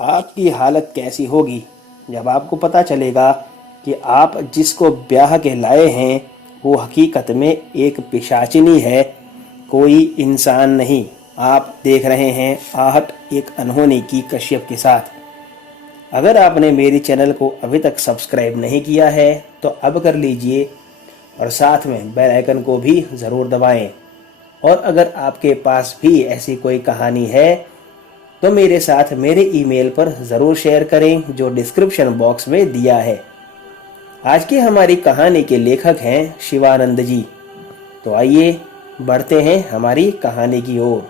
आपकी हालत कैसी होगी जब आपको पता चलेगा कि आप जिसको ब्याह के लाए हैं वो हकीकत में एक पिशाचिनी है, कोई इंसान नहीं। आप देख रहे हैं आहट एक अनहोनी की कश्यप के साथ। अगर आपने मेरी चैनल को अभी तक सब्सक्राइब नहीं किया है तो अब कर लीजिए और साथ में बेल आइकन को भी ज़रूर दबाएं। और अगर आपके पास भी ऐसी कोई कहानी है तो मेरे साथ मेरे ईमेल पर ज़रूर शेयर करें जो डिस्क्रिप्शन बॉक्स में दिया है। आज की हमारी कहानी के लेखक हैं शिवानंद जी। तो आइए बढ़ते हैं हमारी कहानी की ओर।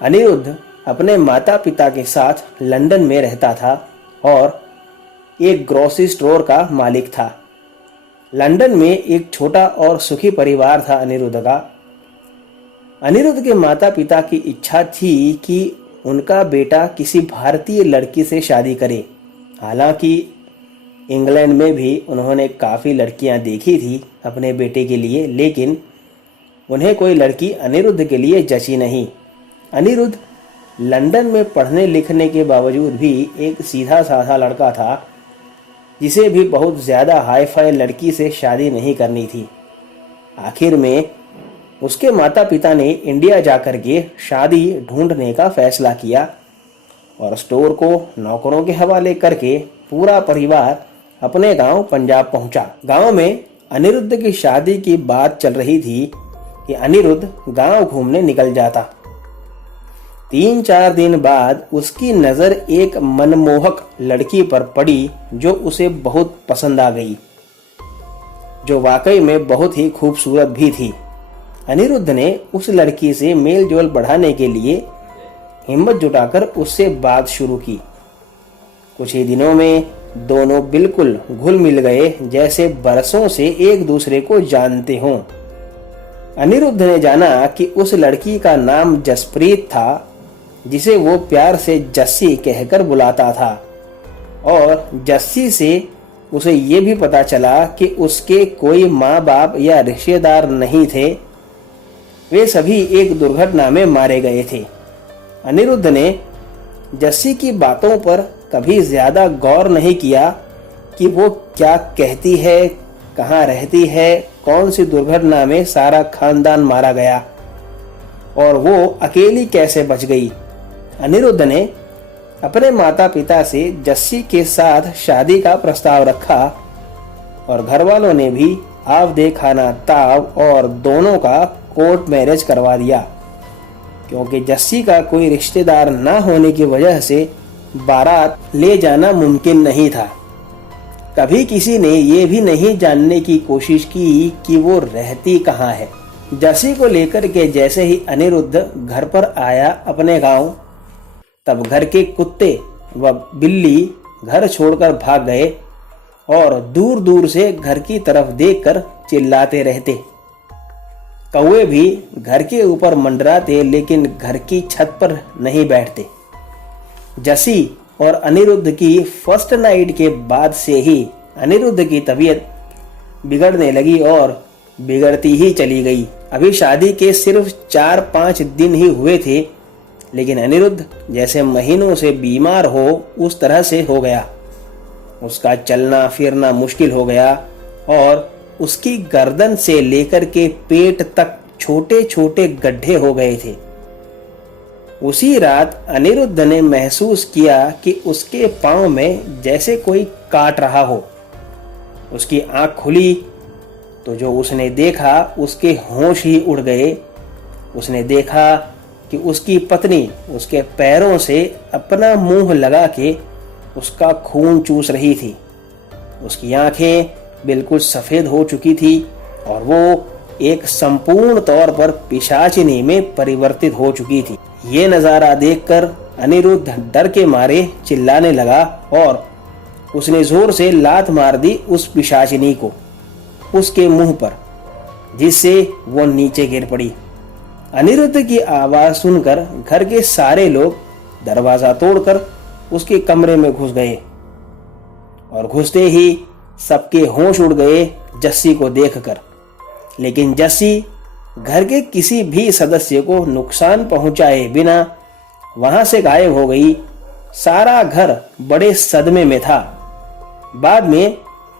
अनिरुद्ध अपने माता पिता के साथ लंदन में रहता था और एक ग्रोसरी स्टोर का मालिक था। लंदन में एक छोटा और सुखी परिवार था अनिरुद्ध का। अनिरुद्ध के माता पिता की इच्छा थी कि उनका बेटा किसी भारतीय लड़की से शादी करे। हालांकि इंग्लैंड में भी उन्होंने काफ़ी लड़कियां देखी थी अपने बेटे के लिए, लेकिन उन्हें कोई लड़की अनिरुद्ध के लिए जची नहीं। अनिरुद्ध लंदन में पढ़ने लिखने के बावजूद भी एक सीधा साधा लड़का था जिसे भी बहुत ज़्यादा हाई फाई लड़की से शादी नहीं करनी थी। आखिर में उसके माता पिता ने इंडिया जाकर के शादी ढूंढने का फैसला किया और स्टोर को नौकरों के हवाले करके पूरा परिवार अपने गांव पंजाब पहुंचा। गांव में अनिरुद्ध की शादी की बात चल रही थी कि अनिरुद्ध गांव घूमने निकल जाता। 3-4 दिन बाद उसकी नज़र एक मनमोहक लड़की पर पड़ी जो उसे बहुत पसंद आ गई, जो वाकई में बहुत ही खूबसूरत भी थी। अनिरुद्ध ने उस लड़की से मेल जोल बढ़ाने के लिए हिम्मत जुटाकर उससे बात शुरू की। कुछ ही दिनों में दोनों बिल्कुल घुल मिल गए, जैसे बरसों से एक दूसरे को जानते हों। अनिरुद्ध ने जाना कि उस लड़की का नाम जसप्रीत था, जिसे वो प्यार से जस्सी कहकर बुलाता था। और जस्सी से उसे ये भी पता चला कि उसके कोई माँ बाप या रिश्तेदार नहीं थे, वे सभी एक दुर्घटना में मारे गए थे। अनिरुद्ध ने जस्सी की बातों पर कभी ज़्यादा गौर नहीं किया कि वो क्या कहती है, कहाँ रहती है, कौन सी दुर्घटना में सारा खानदान मारा गया और वो अकेली कैसे बच गई। अनिरुद्ध ने अपने माता पिता से जस्सी के साथ शादी का प्रस्ताव रखा और घर वालों ने भी आव दे खाना ताव और दोनों का कोर्ट मैरिज करवा दिया, क्योंकि जस्सी का कोई रिश्तेदार ना होने की वजह से बारात ले जाना मुमकिन नहीं था। कभी किसी ने ये भी नहीं जानने की कोशिश की कि वो रहती कहाँ है। जस्सी को लेकर के जैसे ही अनिरुद्ध घर पर आया अपने गांव, तब घर के कुत्ते व बिल्ली घर छोड़कर भाग गए और दूर दूर से घर की तरफ देखकर चिल्लाते रहते। कौवे भी घर के ऊपर मंडराते, लेकिन घर की छत पर नहीं बैठते। जस्सी और अनिरुद्ध की फर्स्ट नाइट के बाद से ही अनिरुद्ध की तबीयत बिगड़ने लगी और बिगड़ती ही चली गई। अभी शादी के सिर्फ 4-5 दिन ही हुए थे, लेकिन अनिरुद्ध जैसे महीनों से बीमार हो उस तरह से हो गया। उसका चलना फिरना मुश्किल हो गया और उसकी गर्दन से लेकर के पेट तक छोटे छोटे गड्ढे हो गए थे। उसी रात अनिरुद्ध ने महसूस किया कि उसके पांव में जैसे कोई काट रहा हो। उसकी आंख खुली तो जो उसने देखा उसके होश ही उड़ गए। उसने देखा कि उसकी पत्नी उसके पैरों से अपना मुंह लगा के उसका खून चूस रही थी। उसकी आंखें बिल्कुल सफ़ेद हो चुकी थी और वो एक संपूर्ण तौर पर पिशाचिनी में परिवर्तित हो चुकी थी। ये नज़ारा देखकर अनिरुद्ध डर के मारे चिल्लाने लगा और उसने जोर से लात मार दी उस पिशाचिनी को उसके मुंह पर, जिससे वो नीचे गिर पड़ी। अनिरुद्ध की आवाज़ सुनकर घर के सारे लोग दरवाज़ा तोड़कर उसके कमरे में घुस गए और घुसते ही सबके होश उड़ गए जस्सी को देखकर। लेकिन जस्सी घर के किसी भी सदस्य को नुकसान पहुंचाए बिना वहां से गायब हो गई सारा घर बड़े सदमे में था। बाद में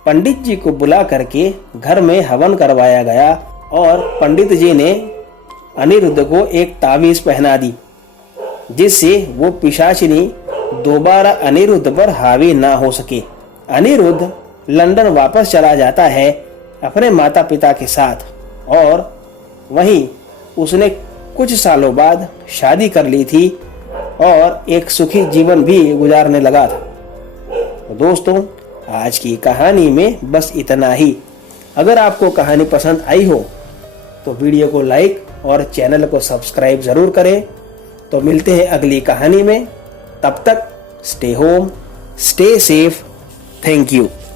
पंडित जी को बुला करके घर में हवन करवाया गया और पंडित जी ने अनिरुद्ध को एक तावीज पहना दी, जिससे वो पिशाचिनी दोबारा अनिरुद्ध पर हावी ना हो सके। अनिरुद्ध लंदन वापस चला जाता है अपने माता पिता के साथ और वहीं उसने कुछ सालों बाद शादी कर ली थी और एक सुखी जीवन भी गुजारने लगा था। तो दोस्तों, आज की कहानी में बस इतना ही। अगर आपको कहानी पसंद आई हो तो वीडियो को लाइक और चैनल को सब्सक्राइब जरूर करें। तो मिलते हैं अगली कहानी में। तब तक stay home, stay safe. Thank you.